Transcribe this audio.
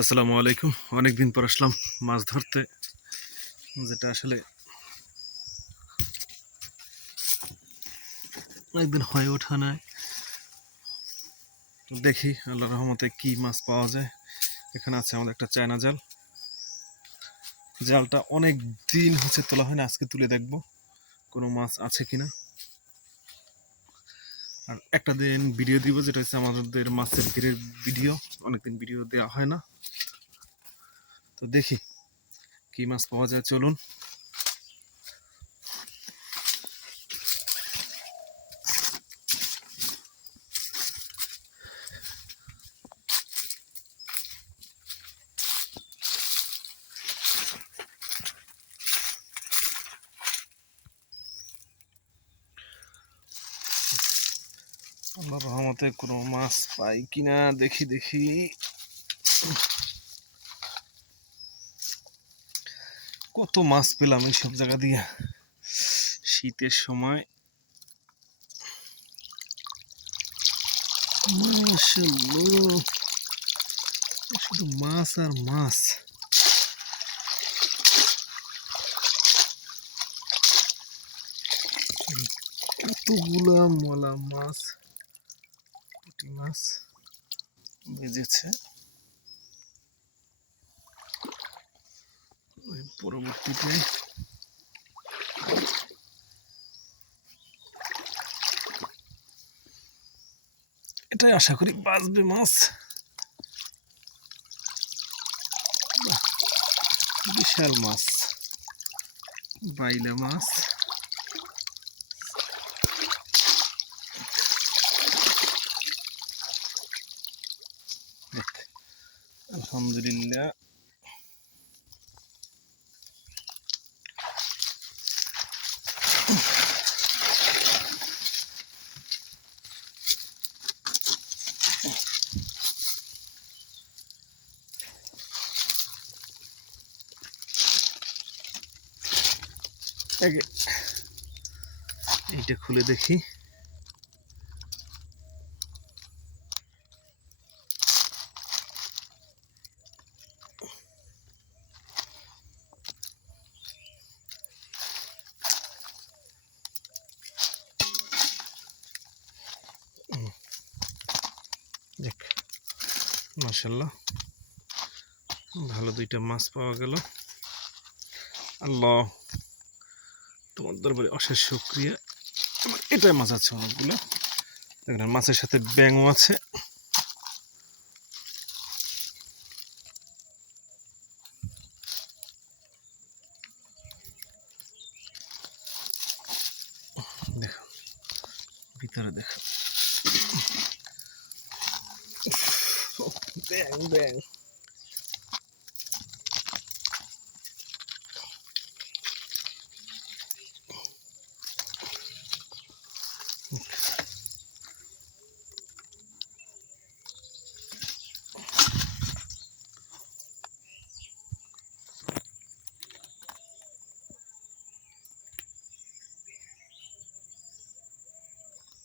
আসসালামু আলাইকুম। অনেকদিন পর আসলাম মাছ ধরতে, যেটা আসলে অনেকদিন হয়ে ওঠা নাই। তো দেখি আল্লাহর রহমতে কি মাছ পাওয়া যায়। এখানে আছে আমাদের একটা চায়না জাল। জালটা অনেক দিন হচ্ছে তোলা হয় না, আজকে তুলে দেখবো কোনো মাছ আছে কিনা। আর একটা দিন ভিডিও দিব, যেটা হচ্ছে আমাদের মাছের ভিড়ের ভিডিও। অনেকদিন ভিডিও দেওয়া হয় না, তো দেখি কি মাছ পাওয়া যায়। চলুন। আল্লাহর রহমতে কোনো মাছ পাই কিনা দেখি। কত মাছ পেলাম এই সব জায়গা দিয়ে শীতের সময়। মাশাআল্লাহ, শুধু মাছ আর মাছ। কতগুলা মলা মাছ, পুঁটি মাছ বেজেছে। পরবর্তীতে এটাই আশা করি বাঁচবে মাছ। বিশাল মাছ, বাইলা মাছ। আলহামদুলিল্লাহ। এইটা খুলে দেখি। দেখ, মাশাআল্লাহ, ভালো দুইটা মাছ পাওয়া গেল। আল্লাহ, তোমার দরবারে অশেষ শুকরিয়া। এটাই মাছ আছে অনেকগুলো। দেখেন মাছের সাথে ব্যাঙও আছে। দেখো ভিতরে, দেখো ব্যাঙ।